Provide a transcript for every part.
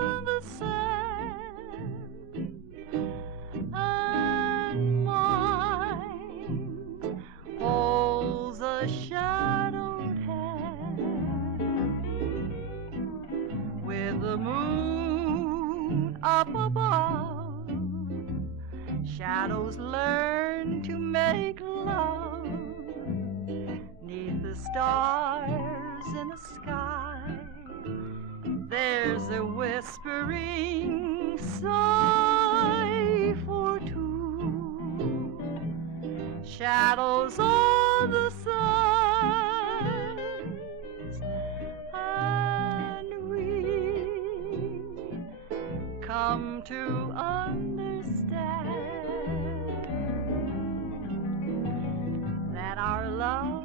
on the sand, and mine holds a shadowed hand with the moon up above. Shadows learn to make love 'neath the stars in the sky. There's a whispering sigh for two shadows on the sands, and we come to understand that our love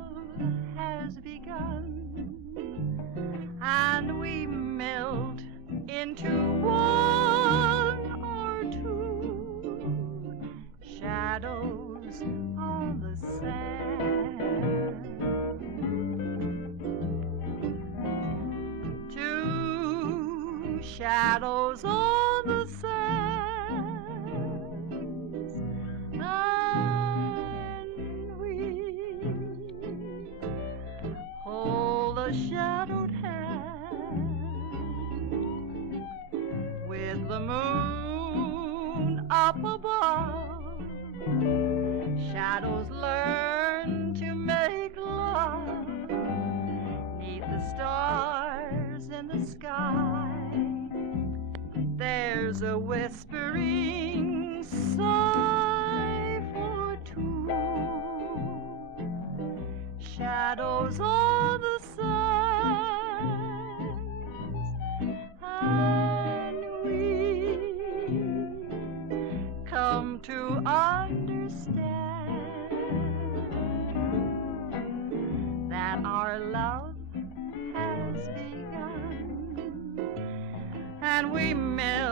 has begun, and we melt into one or two shadows on the sand. Two shadows on the sands, and we hold a shadowed hand with the moon up above. Shadows learn to make love 'neath the stars in the sky. There's a whispering sigh for two shadows on the sands, and we come to understand that our love has begun, and we melt